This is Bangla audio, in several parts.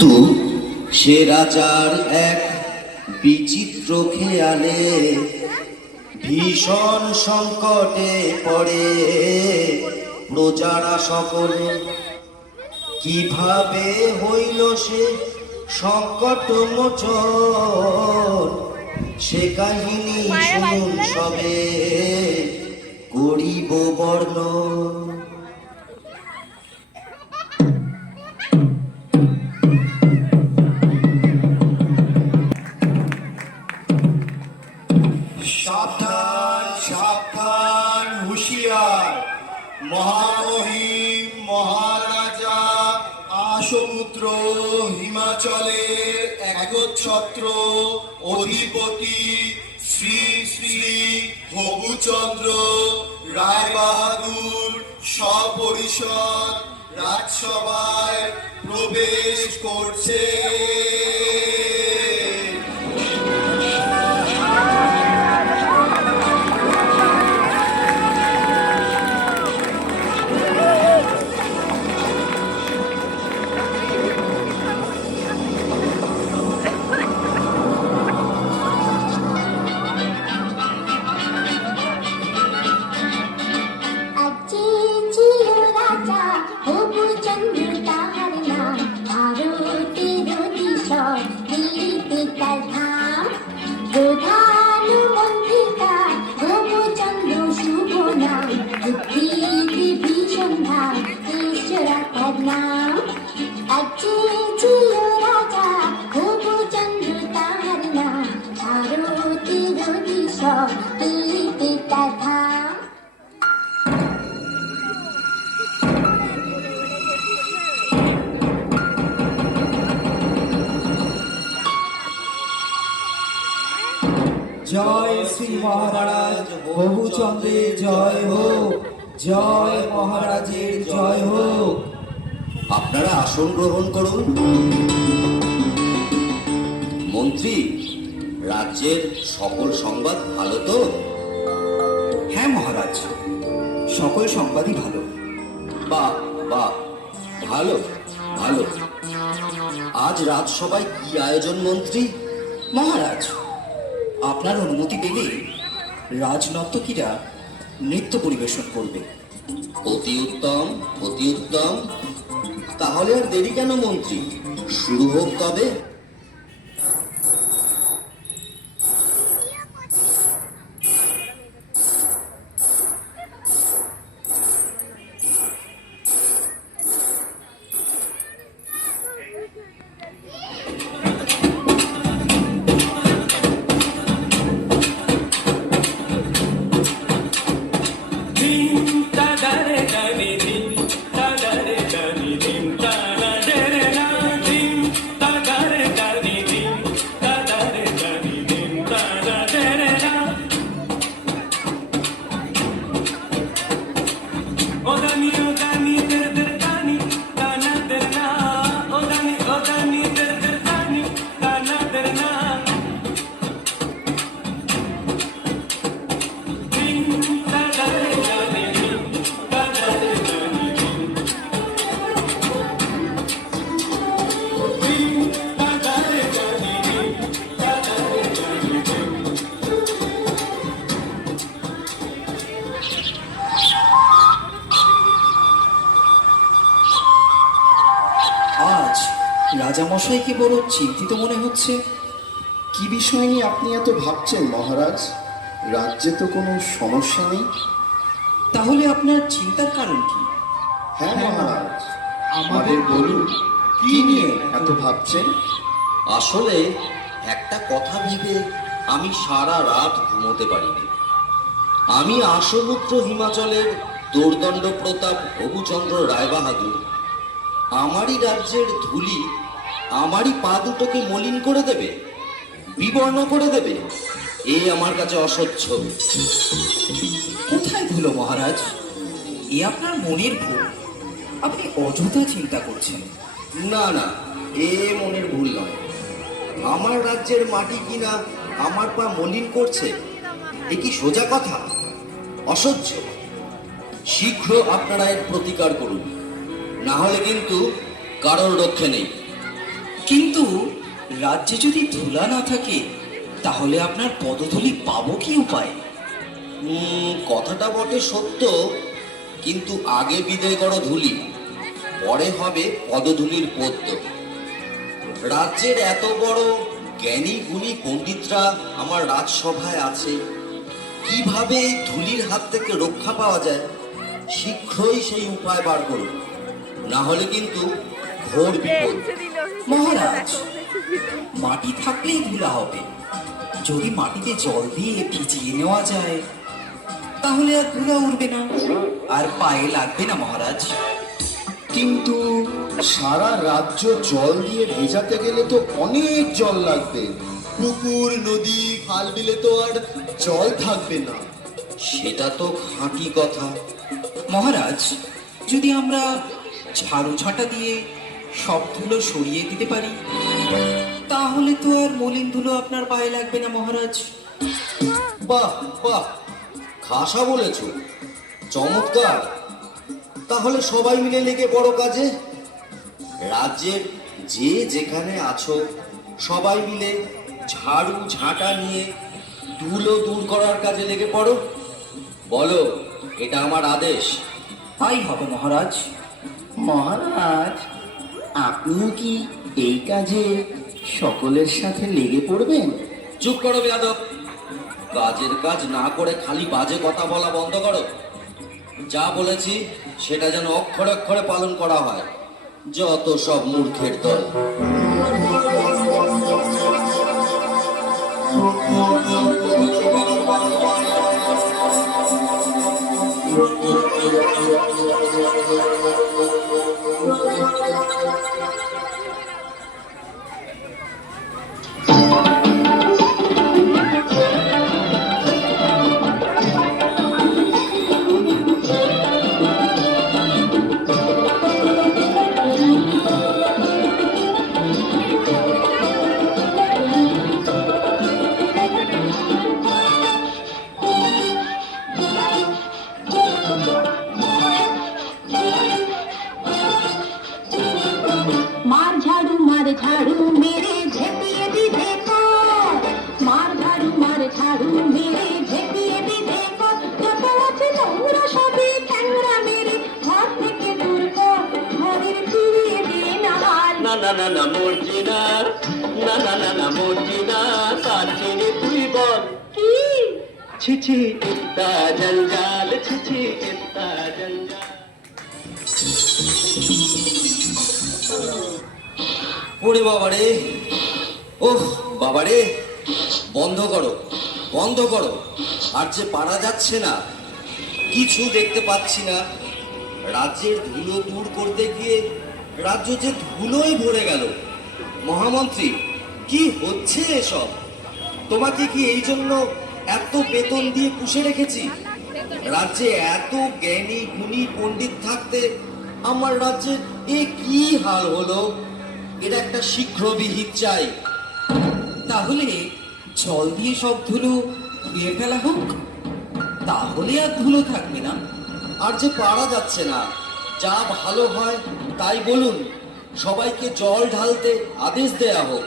তু সে রাজার এক বিচিত্র খেয়ালে ভীষণ সংকটে পড়ে প্রজারা সকলে। কিভাবে হইল সে সংকট মোচন, সে কাহিনী শুনুন সবে করিব বর্ণন। সাবধান সাবধান হুঁশিয়ার, মহামহিম মহারাজা আসমুদ্র হিমাচলের একচ্ছত্র অধিপতি শ্রী শ্রী হবুচন্দ্র রায়বাহাদুর সপরিষদ রাজসভায় প্রবেশ করছে। জয় শ্রী মহারাজ হবুচন্দ্রের জয় হোক, জয় মহারাজের জয় হোক। আপনারা আসন গ্রহণ করুন। মন্ত্রী, রাজ্যের সকল সংবাদ ভালো তো? হ্যাঁ মহারাজ, সকল সংবাদই ভালো। বাহ বাহ, ভালো ভালো। আজ রাজসভায় কি আয়োজন মন্ত্রী? মহারাজ, আপনার অনুমতি পেলে রাজনর্তকীরা নৃত্য পরিবেশন করবে। অতি উত্তম অতি উত্তম। তাহলে আর দেরি কেন মন্ত্রী, শুরু হোক তবে। আজ রাজামশাইকে বড় চিন্তিত মনে হচ্ছে। কি বিষয় নিয়ে আপনি এত ভাবছেন মহারাজ? রাজ্যে তো কোনো সমস্যা নেই। তাহলে আপনার চিন্তার কারণ কি? হ্যাঁ মহারাজ, আমাদের বলুন, কি নিয়ে এত ভাবছেন? আসলে একটা কথা ভেবে আমি সারা রাত ঘুমোতে পারিনি। আমি আসমুদ্র হিমাচলের দোর্দণ্ড প্রতাপ হবুচন্দ্র রায়বাহাদুর আমারই রাজ্যের ধুলি আমারই পা দুটোকে মলিন করে দেবে, বিবর্ণ করে দেবে। এই আমার কাছে অসহ্য। কোথায় ধুলো মহারাজ? এ আপনার মনের ভুল। আপনি অযথা চিন্তা করছেন। না না, এ মনের ভুল নয়। আমার রাজ্যের মাটি কিনা আমার পা মলিন করছে, এ কি সোজা কথা? অসহ্য। শীঘ্র আপনারা এর প্রতিকার করুন, না হলে কিন্তু কারোর রক্ষে নেই। কিন্তু রাজ্যে যদি ধুলা না থাকে তাহলে আপনার পদধূলি পাবো কি উপায়? কথাটা বটে সত্য, কিন্তু আগে বিদায় করো ধুলি, পরে হবে পদধূলির পদ্য। রাজ্যের এত বড় জ্ঞানী গুণী পণ্ডিতরা আমার রাজসভায় আছে, কিভাবে এই ধুলির হাত থেকে রক্ষা পাওয়া যায় শীঘ্রই সেই উপায় বার করুন, না হলে কিন্তু ঘোর বিপদ। মহারাজ, মাটি থাকলেই ধুলা হবে। যদি মাটিতে জল দিয়ে ভিজিয়ে নেওয়া যায় তাহলে আর ধুলা উড়বে না, আর পায়ে লাগবে না মহারাজ। কিন্তু সারা রাজ্য জল দিয়ে ভেজাতে গেলে তো অনেক জল লাগবে। পুকুর, নদী, খাল বিলে তো আর জল থাকবে না। সেটা তো খাঁটি কথা। মহারাজ, যদি আমরা ঝাড়ু ঝাঁটা দিয়ে সব ধুলো সরিয়ে দিতে পারি তাহলে তো আর মলিন ধুলো আপনার পায়ে লাগবে না মহারাজ। বাহ বাহ, খাসা বলেছ, চমৎকার। তাহলে সবাই মিলে লেগে পড়ো কাজে। রাজ্যের যে যেখানে আছো সবাই মিলে ঝাড়ু ঝাঁটা নিয়ে ধুলো দূর করার কাজে লেগে পড়ো। বলো, এটা আমার আদেশ। তাই হবে মহারাজ। মহারাজ, আপনিও কি এই কাজে সকলের সাথে লেগে পড়বেন? চুপ করো বেয়াদব, কাজের কাজ না করে খালি বাজে কথা বলা বন্ধ করো। যা বলেছি সেটা যেন অক্ষরে অক্ষরে পালন করা হয়। যত সব মূর্খের দল। मार झाड़ू मेरे झेपिए भी देखो, मार झाड़ू मेरे झेपिए भी देखो, যত আছে নোংরা সবই ঠ্যাংরা মেরে ঘর থেকে দূর কর, ঘরের ফিরিয়ে দে না হাল। না না না না মরছি না, না না না না মরছি না, তার ছেড়ে তুই বল কি ছিছি ইত্তা জঞ্জাল, ছিছি ইত্তা জঞ্জাল। ওরে বাবারে, ওহ বাবারে, বন্ধ করো বন্ধ করো, আর যে পারা যাচ্ছে না, কিছু দেখতে পাচ্ছি না। রাজ্যের ধুলো দূর করতে গিয়ে রাজ্য যে ধুলোয় ভরে গেল। মহামন্ত্রী, কি হচ্ছে এসব? তোমাকে কি এই জন্য এত বেতন দিয়ে পুষে রেখেছি? রাজ্যে এত জ্ঞানী গুণী পণ্ডিত থাকতে আমার রাজ্যের এ কি হাল হলো? এর একটা শীঘ্র বিহিত চাই। তাহলে জল দিয়ে সব ধুলো ধুয়ে ফেলা হোক, তাহলে আর ধুলো থাকবে না। আর যে পারা যাচ্ছে না, যা ভালো হয় তাই বলুন। সবাইকে জল ঢালতে আদেশ দেয়া হোক।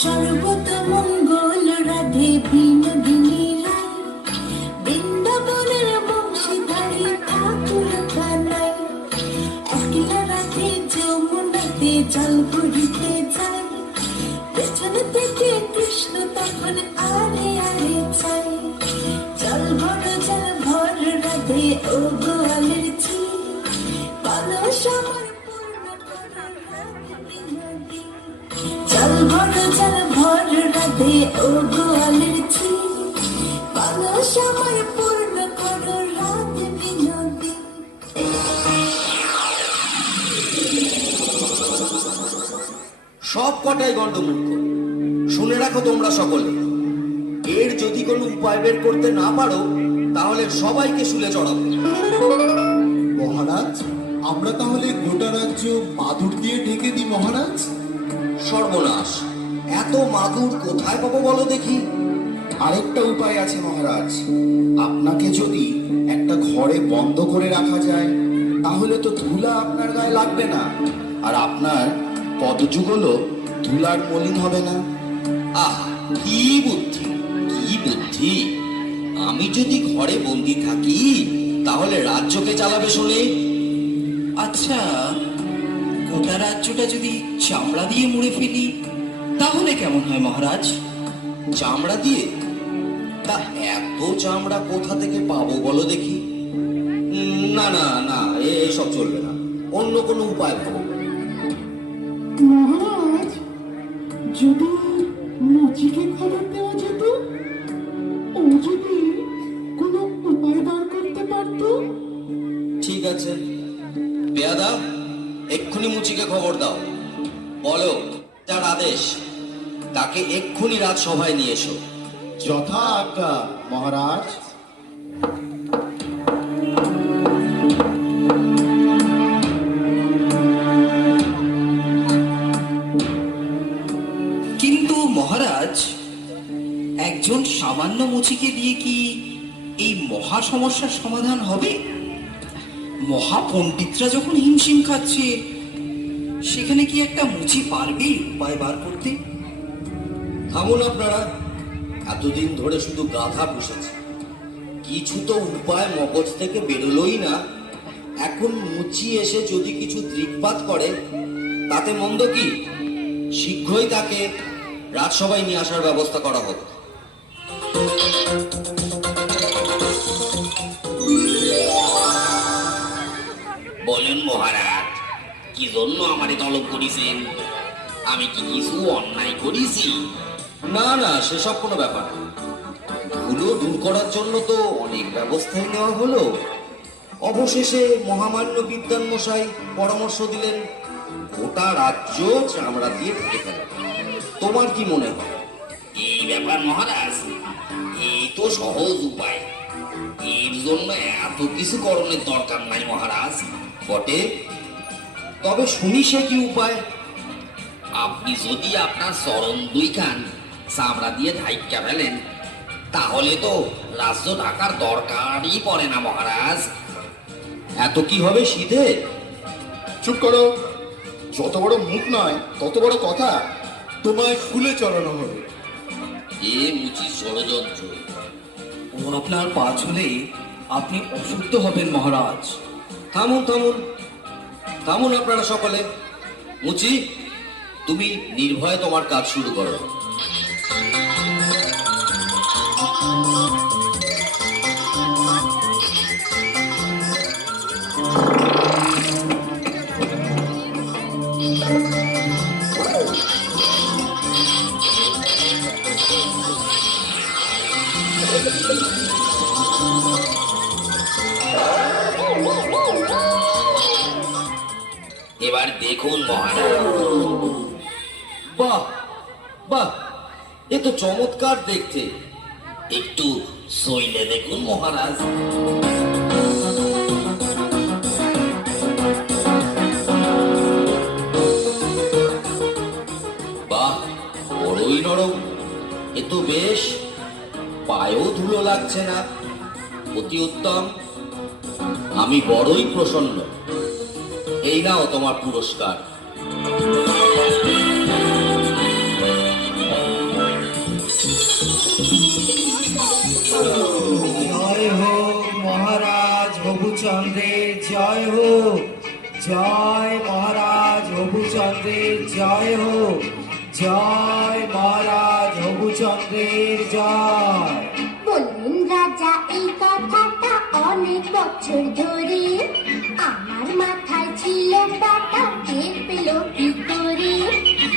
সর্বতমঙ্গল রাধে বিনোদিনী রায়, বৃন্দাবনের বংশীধারী ঠাকুর কানাই, একলা রাধে যমুনাতে জল ভরিতে যায়, পেছন থেকে কৃষ্ণ তখন আরে আরে চাই, জল ভর রাধে ও গোয়ালের ছি, কলস আমার পূর্ণ করো রাধে বিনোদিনী। জল ভর রাধে ও গোয়ালের ছি, কলস আমার পূর্ণ করো রাধে বিনোদিনী। সব কটাই গণ্ডমূর্খ। শুনে রাখো তোমরা সকলে, যদি কোনো উপায় বের করতে না পারো তাহলে সবাইকে শুলে চড়াবো। মহারাজ, আমরা তাহলে গোটা রাজ্য মাদুর দিয়ে ঢেকে দিই মহারাজ। সর্বনাশ, এত মাদুর কোথায় পাবো বলো দেখি? আরেকটা উপায় আছে মহারাজ। আপনাকে যদি একটা ঘরে বন্ধ করে রাখা যায় তাহলে তো ধুলা আপনার গায়ে লাগবে না, আর আপনার পদযুগলও ধুলার মলিন হবে না। আহ, কি বুদ্ধি, কি বুদ্ধি! আমি যদি ঘরে বন্দি থাকি তাহলে রাজ্যকে চালাবে শুনে। আচ্ছা, গোটা রাজ্যটা যদি চামড়া দিয়ে মুড়ে ফেলি তাহলে কেমন হয় মহারাজ? চামড়া দিয়ে? তা এত চামড়া কোথা থেকে পাবো বলো দেখি? না না না, এসব চলবে না, অন্য কোনো উপায় ভাবো। মহারাজ, যদি মুচিকে খবর দেওয়া যেত, ও যদি কোনো উপায় বার করতে পারতো। ঠিক আছে, পেয়াদা, এক্ষুনি মুচিকে খবর দাও, বলো তার আদেশ, তাকে এক্ষুনি রাজসভায় নিয়ে এসো। যথা আজ্ঞা মহারাজ। কিন্তু মহারাজ, একজন সামান্য মুচিকে দিয়ে কি এই মহা সমস্যার সমাধান হবে? মহা পণ্ডিতরা যখন হিমশিম খাচ্ছে, সেখানে কি একটা মুচি পারবে উপায় বার করতে? থামুন আপনারা, এতদিন ধরে শুধু গাধা পুষেছে, কিছু তো উপায় মগজ থেকে বেরোলোই না। এখন মুচি এসে যদি কিছু দৃকপাত করে তাতে মন্দ কি? শীঘ্রই তাকে রাজসভায় নিয়ে আসার ব্যবস্থা করা হোক। বলুন মহারাজ, কি জন্য আমারে তলব করেছেন? আমি কি কিছু অন্যায় করেছি? না না, সেসব কোনো ব্যাপার না। ধুলো দূর করার জন্য তো অনেক ব্যবস্থাই নেওয়া হলো, অবশেষে মহামান্য বিদ্যান মশাই পরামর্শ দিলেন গোটা রাজ্য চামড়া দিয়ে ঢেকে ফেলা। তোমার কি মনে হয়? এই ব্যাপার মহারাজ, এই তো সহজ উপায়। এর জন্য এত কিছু করণের দরকার নাই মহারাজ। বটে, তবে শুনি সে কি উপায়? আপনি যদি আপনার চরণ দুইখান চামড়া দিয়ে ঢাইকা ফেলেন তাহলে তো রাজ্য ঢাকার দরকারই পড়ে না মহারাজ। এত কি হবে সিধে? চুপ করো, যত বড় মুখ নয় তত বড় কথা। তোমায় ফুলে চড়ানো হবে। এ মুচি ষড়যন্ত্র। ও আপনার পা ছুলে আপনি অশুদ্ধ হবেন মহারাজ। থামুন থামুন থামুন আপনারা সকলে। মুচি, তুমি নির্ভয়ে তোমার কাজ শুরু করো। এবার দেখুন মহারাজ। বাহ বাহ, এ তো চমৎকার দেখতে। একটু সইলে দেখুন মহারাজ। বাহ, বড়ই নরম। এ তো বেশ, পায়েও ধুলো লাগছে না। অতি উত্তম, আমি বড়ই প্রসন্ন। এই নাও তোমার পুরস্কার। জয় হোক মহারাজ হবুচন্দ্রের জয় হোক। জয় মহারাজ হবুচন্দ্রের জয় হোক। জয় মহারাজ হবুচন্দ্রের জয়। বললেন রাজা এই কথাটা অনেক বছর ধরে, আমার মাথায় ছিল টাকা, টের পেল কি করে?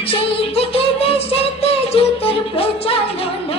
সেই থেকে দেশেতে জুতোর প্রচলন